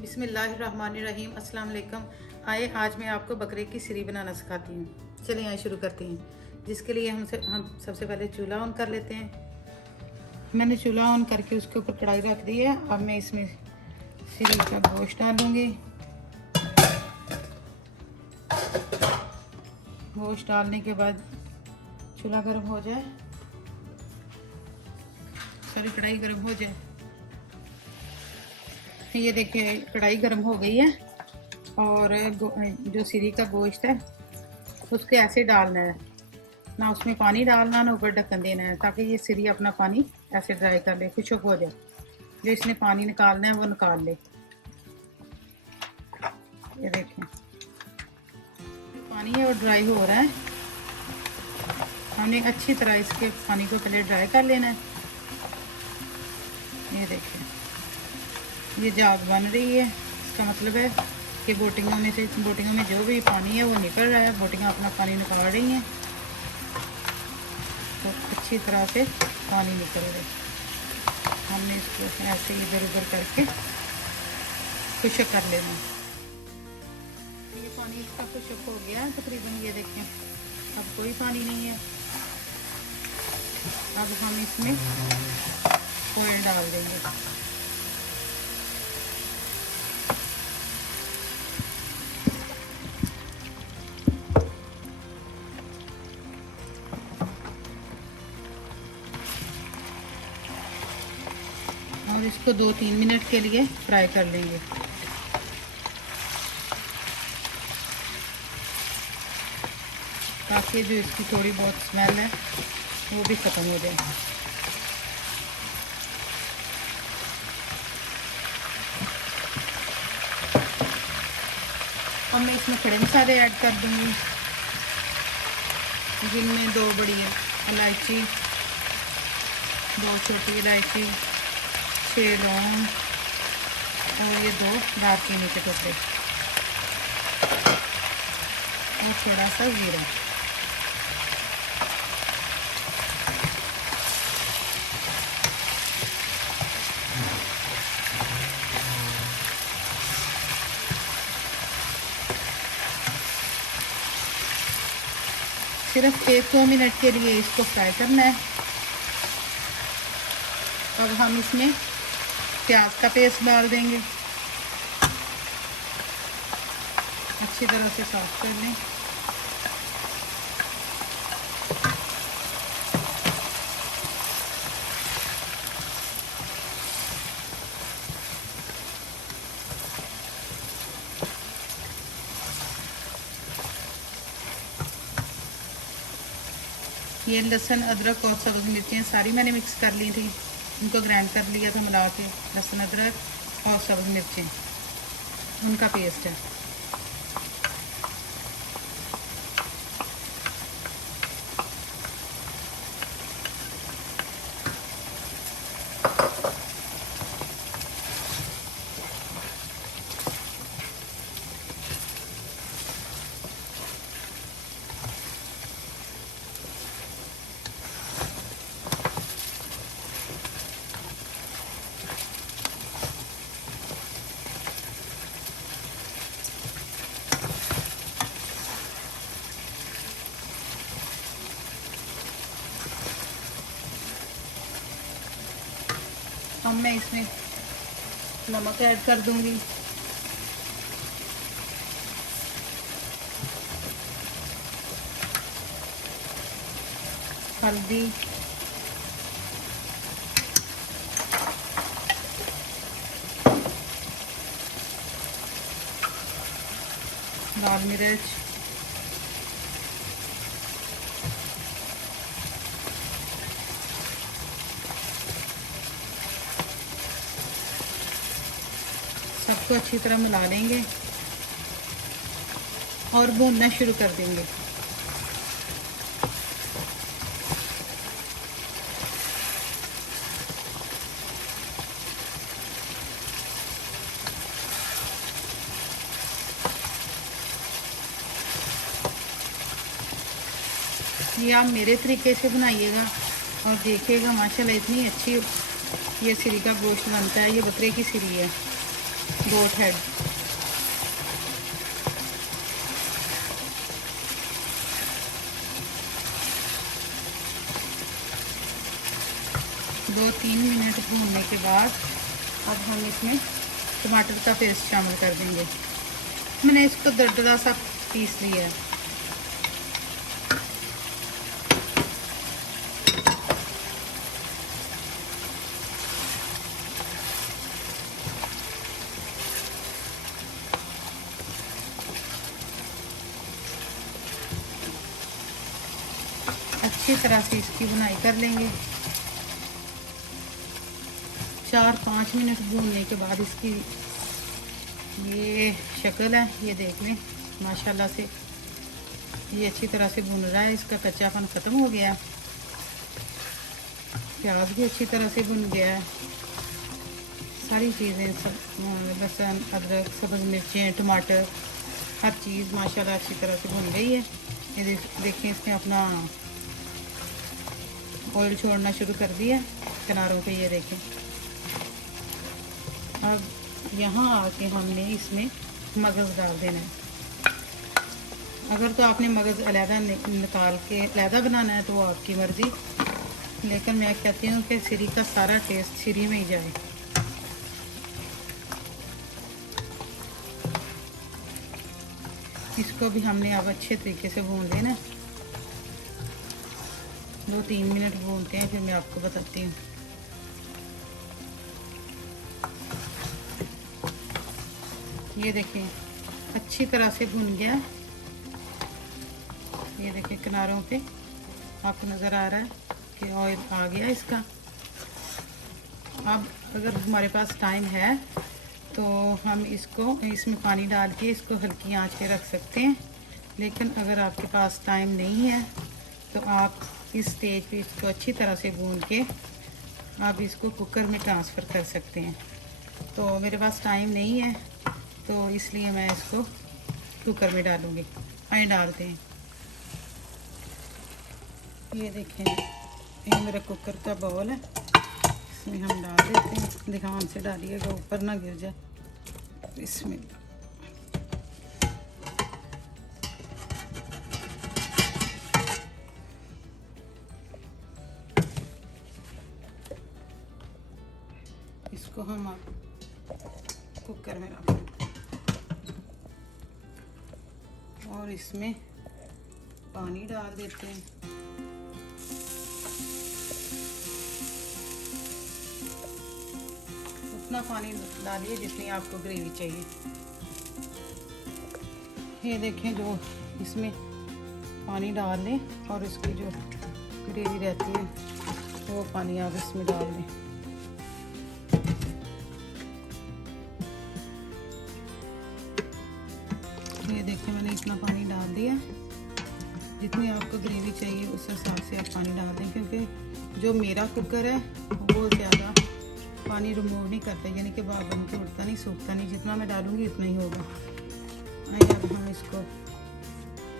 बिस्मिल्लाहिर्रहमानिर्रहीम। अस्सलाम वालेकुम। आए आज मैं आपको बकरे की सिरी बनाना सिखाती हूँ। चलिए यहाँ शुरू करते हैं। जिसके लिए हम सबसे पहले चूल्हा ऑन कर लेते हैं। मैंने चूल्हा ऑन करके उसके ऊपर कढ़ाई रख दी है। अब मैं इसमें सिरी का गोश्त डालूँगी। गोश्त डालने के बाद चूल्हा गर्म हो जाए, कढ़ाई गर्म हो जाए। ये देखिए कढ़ाई गर्म हो गई है और जो सिरी का गोश्त है उसके ऐसे डालना है, ना उसमें पानी डालना ना ऊपर ढक्कन देना है, ताकि ये सिरी अपना पानी ऐसे ड्राई कर ले, खुशक हो जाए। जो इसने पानी निकालना है वो निकाल ले। ये देखें पानी है और ड्राई हो रहा है। हमने अच्छी तरह इसके पानी को पहले ड्राई कर लेना है। ये देखें ये जाग बन रही है, इसका मतलब है कि बोटिंगों में जो भी पानी है वो निकल रहा है। बोटिंगां अपना पानी निकाल रही हैं, तो अच्छी तरह से पानी निकल रहा है। हमने इसको ऐसे इधर उधर करके खुशक कर लेना। ये पानी इसका खुशक हो गया है तकरीबन। ये देखें अब कोई पानी नहीं है। अब हम इसमें ऑयल डाल देंगे। और इसको 2-3 मिनट के लिए फ्राई कर लेंगे, ताकि जो इसकी थोड़ी बहुत स्मेल है वो भी ख़त्म हो जाए। अब मैं इसमें खड़े मसाले ऐड कर दूंगी, जिनमें 2 बड़ी इलायची, 2 छोटी इलायची, 6 लौंग और ये 2 दालचीनी के टुकड़े और थोड़ा सा जीरा। सिर्फ 1-2 मिनट के लिए इसको फ्राई करना है। अब हम इसमें प्याज का पेस्ट डाल देंगे, अच्छी तरह से सॉफ्ट कर लें। ये लहसुन, अदरक और सब्ज़ मिर्चें सारी मैंने मिक्स कर ली थी, उनको ग्राइंड कर लिया था मिला के। लहसुन, अदरक और सब्ज़ मिर्चें उनका पेस्ट है। अब मैं इसमें नमक ऐड कर दूंगी, हल्दी, लाल मिर्च, सबको अच्छी तरह मिला लेंगे और भूनना शुरू कर देंगे। ये आप मेरे तरीके से बनाइएगा और देखिएगा माशाल्लाह इतनी अच्छी ये सिरी का गोश्त बनता है। ये बकरे की सिरी है। गोट हेड। दो 3 मिनट भूनने के बाद अब हम इसमें टमाटर का पेस्ट शामिल कर देंगे। मैंने इसको दरदरा सा पीस लिया है। अच्छी तरह से इसकी बुनाई कर लेंगे। 4-5 मिनट भूनने के बाद इसकी ये शक्ल है, ये देख लें माशाल्लाह से ये अच्छी तरह से भुन रहा है। इसका कच्चापन ख़त्म हो गया, प्याज भी अच्छी तरह से भुन गया है। सारी चीज़ें सब लहसुन, अदरक, सब्ज़ मिर्चें, टमाटर, हर चीज़ माशाल्लाह अच्छी तरह से भुन गई है। ये देखें इसने अपना ऑयल छोड़ना शुरू कर दिया किनारों पे, ये देखें। अब यहाँ आके हमने इसमें मगज़ डाल देना है। अगर तो आपने मगज़ अलहदा निकाल के अलहदा बनाना है तो वो आपकी मर्ज़ी, लेकिन मैं कहती हूँ कि सिरी का सारा टेस्ट सिरी में ही जाए। इसको भी हमने अब अच्छे तरीके से भून लेना। 2-3 मिनट भूनते हैं, फिर मैं आपको बताती हूँ। ये देखें अच्छी तरह से भुन गया। ये देखें किनारों पे आपको नज़र आ रहा है कि ऑयल आ गया इसका। अब अगर हमारे पास टाइम है तो हम इसमें पानी डाल के इसको हल्की आंच पे रख सकते हैं, लेकिन अगर आपके पास टाइम नहीं है तो आप इस स्टेज पे इसको अच्छी तरह से भून के आप इसको कुकर में ट्रांसफ़र कर सकते हैं। तो मेरे पास टाइम नहीं है तो इसलिए मैं इसको कुकर में डालूँगी। आइए डालते हैं। ये देखें, ये मेरा कुकर का बाउल है, इसमें हम डाल देते हैं। ध्यान से डालिएगा ऊपर ना गिर जाए। इसमें इसको हम कुकर में रख दें और इसमें पानी डाल देते हैं। उतना पानी डालिए जितनी आपको ग्रेवी चाहिए। ये देखें, जो इसमें पानी डाल लें और इसकी जो ग्रेवी रहती है वो पानी आप इसमें डाल दें। ये देखिए मैंने इतना पानी डाल दिया। जितनी आपको ग्रेवी चाहिए उस हिसाब से आप पानी डाल दें, क्योंकि जो मेरा कुकर है वो ज़्यादा पानी रिमूव नहीं करता, यानी कि बार बन के उड़ता नहीं, सूखता नहीं। जितना मैं डालूँगी उतना ही होगा। आइए अब हम इसको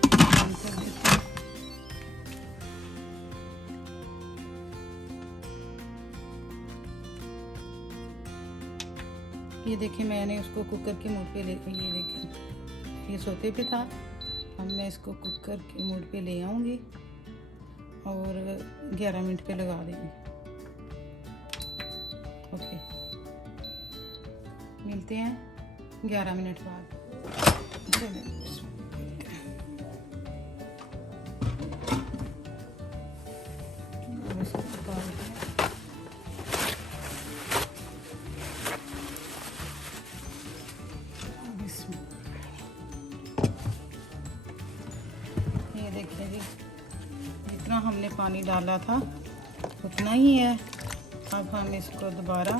बंद कर देते हैं। ये देखिए मैंने उसको कुकर के मोड पे ले, ये देखिए ये सोते पे था। अब मैं इसको कुकर के मोड पे ले आऊँगी और 11 मिनट पे लगा देंगे। ओके, मिलते हैं 11 मिनट बाद। ये देखिए जी, जितना हमने पानी डाला था उतना ही है। अब हम इसको दोबारा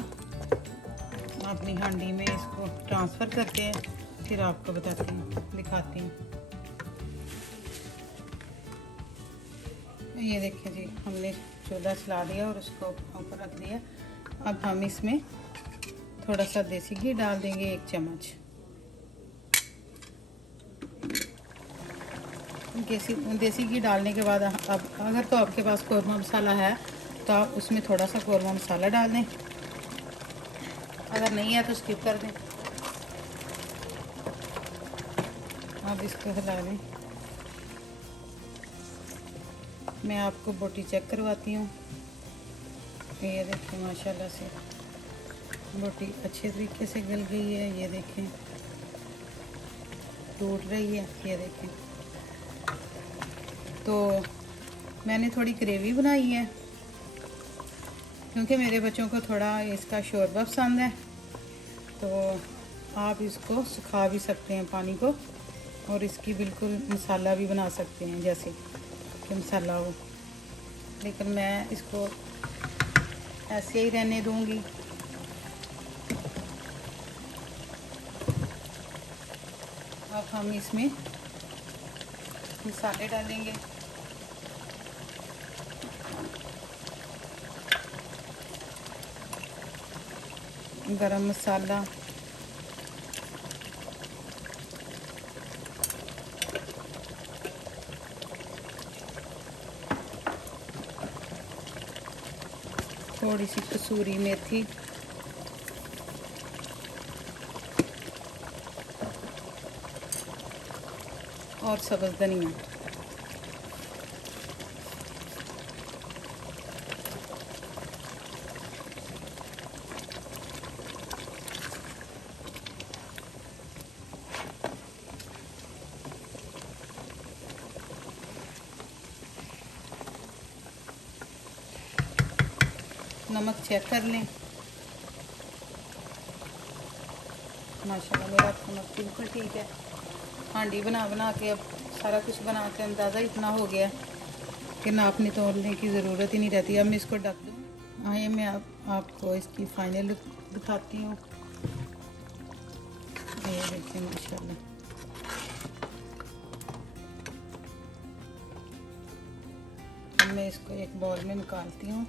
अपनी हांडी में इसको ट्रांसफ़र करते हैं, फिर आपको बताते हैं, दिखाते हैं। ये देखिए जी, हमने चूल्हा चला दिया और उसको ऊपर रख दिया। अब हम इसमें थोड़ा सा देसी घी डाल देंगे, 1 चम्मच। देसी घी डालने के बाद अब अगर तो आपके पास कौरमा मसाला है तो आप उसमें थोड़ा सा कौरमा मसाला डाल दें, अगर नहीं है तो स्किप कर दें। अब इसको हिला लें। मैं आपको बोटी चेक करवाती हूँ। ये देखें माशाल्लाह से बोटी अच्छे तरीके से गल गई है। ये देखें टूट रही है। ये देखें, तो मैंने थोड़ी ग्रेवी बनाई है क्योंकि मेरे बच्चों को थोड़ा इसका शोरबा पसंद है। तो आप इसको सुखा भी सकते हैं पानी को, और इसकी बिल्कुल मसाला भी बना सकते हैं जैसे कि मसाला हो, लेकिन मैं इसको ऐसे ही रहने दूंगी। अब हम इसमें मसाले डालेंगे। गरम मसाला, थोड़ी सी कसूरी मेथी, और सब्ज़ धनिया। नमक चेक कर लें। माशाल्लाह मेरा नमक बिल्कुल ठीक है। हांडी बना बना के अब सारा कुछ बना के अंदाज़ा इतना हो गया कि नापने तोलने की ज़रूरत ही नहीं रहती। अब मैं इसको ढक दूँ। आइए मैं आपको इसकी फाइनल लुक दिखाती हूँ। ये देखिए माशाल्लाह मैं इसको एक बाउल में निकालती हूँ।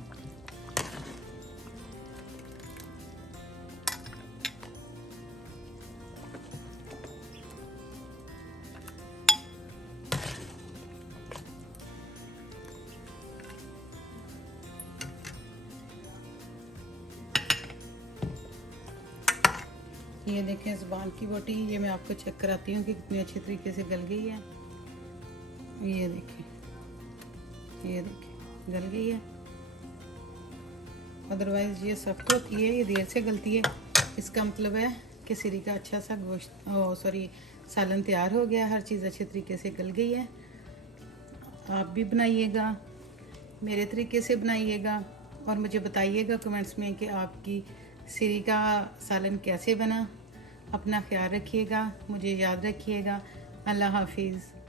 ये देखें ज़ुबान की बोटी, ये मैं आपको चेक कराती हूँ कि कितनी अच्छी तरीके से गल गई है। ये देखें, ये देखें गल गई है। अदरवाइज़ ये सख्त होती है, ये देर से गलती है। इसका मतलब है कि सिरी का अच्छा सा सालन तैयार हो गया। हर चीज़ अच्छे तरीके से गल गई है। आप भी बनाइएगा, मेरे तरीके से बनाइएगा, और मुझे बताइएगा कमेंट्स में कि आपकी सिरी का सालन कैसे बना। अपना ख्याल रखिएगा, मुझे याद रखिएगा। अल्लाह हाफिज़।